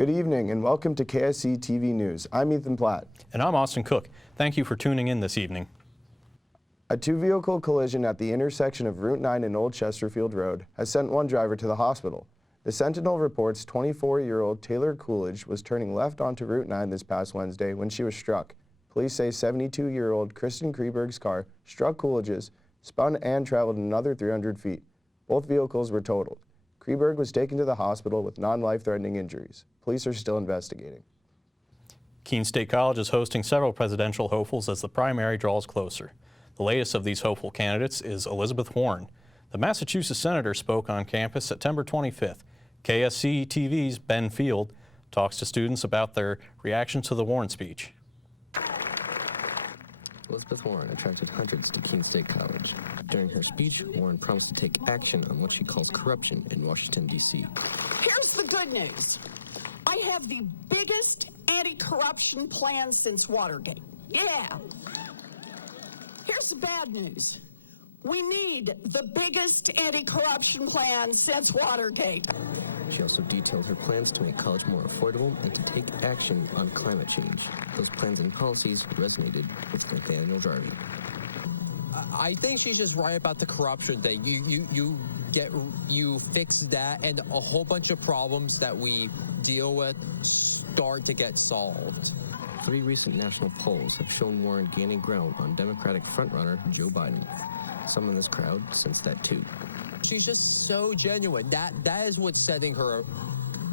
Good evening and welcome to KSC TV News. I'm Ethan Platt. And I'm Austin Cook. Thank you for tuning in this evening. A two-vehicle collision at the intersection of Route 9 and Old Chesterfield Road has sent one driver to the hospital. The Sentinel reports 24-year-old Taylor Coolidge was turning left onto Route 9 this past Wednesday when she was struck. Police say 72-year-old Kristen Kreberg's car struck Coolidge's, spun and traveled another 300 feet. Both vehicles were totaled. Kreberg was taken to the hospital with non-life-threatening injuries. Police are still investigating. Keene State College is hosting several presidential hopefuls as the primary draws closer. The latest of these hopeful candidates is Elizabeth Warren. The Massachusetts senator spoke on campus September 25th. KSC TV's Ben Field talks to students about their reaction to the Warren speech. Elizabeth Warren attracted hundreds to Keene State College. During her speech, Warren promised to take action on what she calls corruption in Washington, D.C. Here's the good news. I have the biggest anti-corruption plan since Watergate. Yeah. Here's the bad news. We need the biggest anti-corruption plan since Watergate. She also detailed her plans to make college more affordable and to take action on climate change. Those plans and policies resonated with Nathaniel Jarvie. I think she's just right about the corruption thing. You fix that, and a whole bunch of problems that we deal with start to get solved. 3 recent national polls have shown Warren gaining ground on Democratic frontrunner Joe Biden. Some in this crowd sense that too. She's just so genuine. That is what's setting her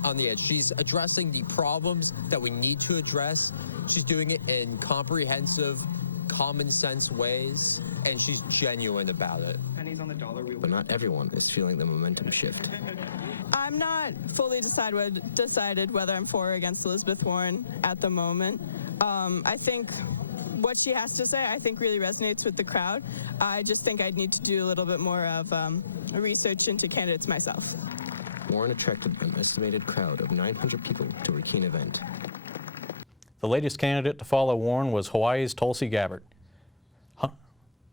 on the edge. She's addressing the problems that we need to address. She's doing it in comprehensive, common sense ways, and she's genuine about it. Pennies on the dollar. But not everyone is feeling the momentum shift. I'm not fully decided whether I'm for or against Elizabeth Warren at the moment. I think what she has to say, I think, really resonates with the crowd. I just think I'd need to do a little bit more of research into candidates myself. Warren attracted an estimated crowd of 900 people to her Keene event. The latest candidate to follow Warren was Hawaii's Tulsi Gabbard.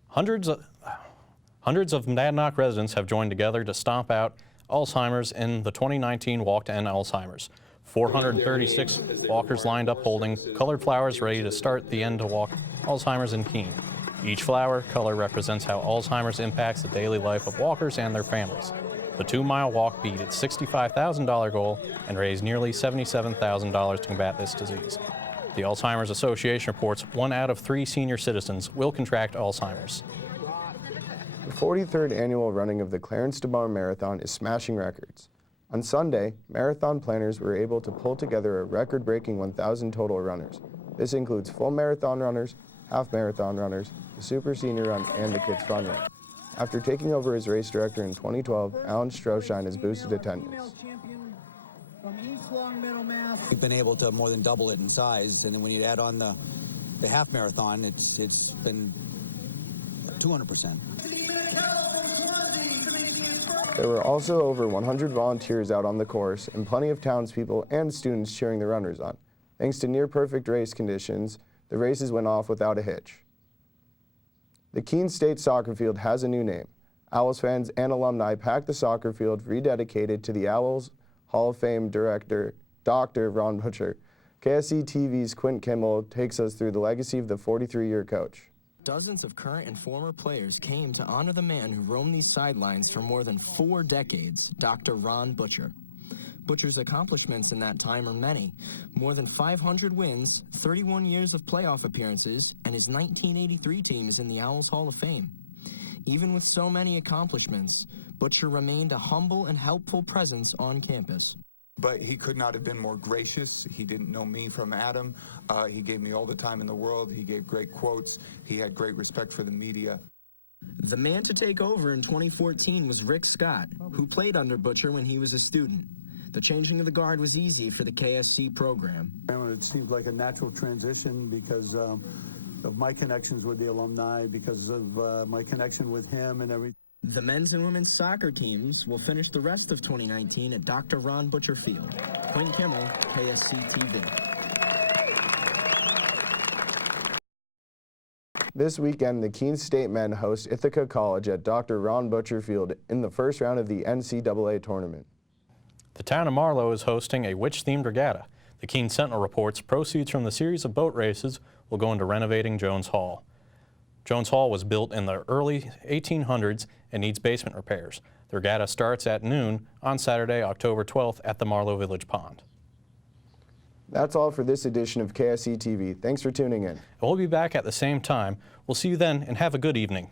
Hundreds of Monadnock residents have joined together to stomp out Alzheimer's in the 2019 Walk to End Alzheimer's. 436 walkers lined up holding colored flowers ready to start the End to Walk Alzheimer's in Keene. Each flower color represents how Alzheimer's impacts the daily life of walkers and their families. The 2-mile walk beat its $65,000 goal and raised nearly $77,000 to combat this disease. The Alzheimer's Association reports 1 out of 3 senior citizens will contract Alzheimer's. The 43rd annual running of the Clarence DeBar Marathon is smashing records. On Sunday, marathon planners were able to pull together a record-breaking 1,000 total runners. This includes full marathon runners, half marathon runners, the super senior run, and the kids fun run. After taking over as race director in 2012, Alan Stroshine has boosted attendance. We've been able to more than double it in size, and then when you add on the half marathon, it's been 200%. There were also over 100 volunteers out on the course and plenty of townspeople and students cheering the runners on. Thanks to near-perfect race conditions, the races went off without a hitch. The Keene State soccer field has a new name. Owls fans and alumni packed the soccer field rededicated to the Owls Hall of Fame director, Dr. Ron Butcher. KSC TV's Quint Kimmel takes us through the legacy of the 43-year coach. Dozens of current and former players came to honor the man who roamed these sidelines for more than 4 decades, Dr. Ron Butcher. Butcher's accomplishments in that time are many. More than 500 wins, 31 years of playoff appearances, and his 1983 team is in the Owls Hall of Fame. Even with so many accomplishments, Butcher remained a humble and helpful presence on campus. But he could not have been more gracious. He didn't know me from Adam. He gave me all the time in the world. He gave great quotes. He had great respect for the media. The man to take over in 2014 was Rick Scott, who played under Butcher when he was a student. The changing of the guard was easy for the KSC program. It seemed like a natural transition because of my connections with the alumni, because of my connection with him and everything. The men's and women's soccer teams will finish the rest of 2019 at Dr. Ron Butcher Field. Quinn Kimmel, KSC TV. This weekend, the Keene State men host Ithaca College at Dr. Ron Butcher Field in the first round of the NCAA tournament. The town of Marlow is hosting a witch-themed regatta. The Keene Sentinel reports proceeds from the series of boat races will go into renovating Jones Hall. Jones Hall was built in the early 1800s and needs basement repairs. The regatta starts at noon on Saturday, October 12th at the Marlow Village Pond. That's all for this edition of KSE TV. Thanks for tuning in. We'll be back at the same time. We'll see you then, and have a good evening.